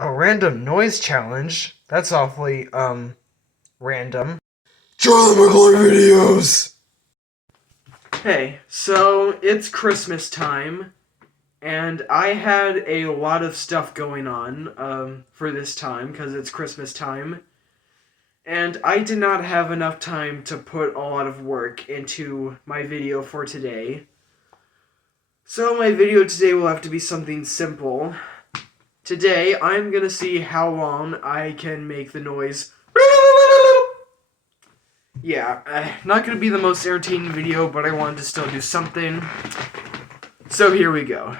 A random noise challenge? That's awfully, random. Charlie McClure videos! Hey, so it's Christmas time, and I had a lot of stuff going on, for this time, because it's Christmas time. And I did not have enough time to put a lot of work into my video for today. So my video today will have to be something simple. Today, I'm gonna see how long I can make the noise. Yeah, not gonna be the most entertaining video, but I wanted to still do something. So here we go.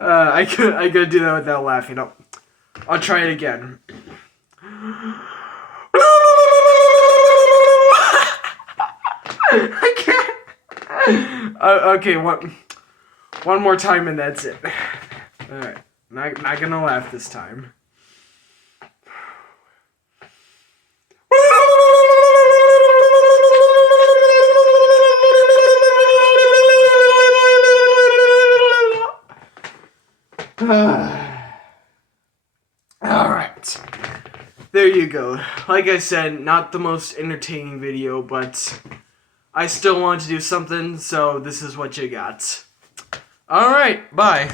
I could do that without laughing. I'll try it again. I can't. Okay, one more time and that's it. Alright, not gonna laugh this time. Alright. There you go. Like I said, not the most entertaining video, but I still wanted to do something, so this is what you got. Alright, bye.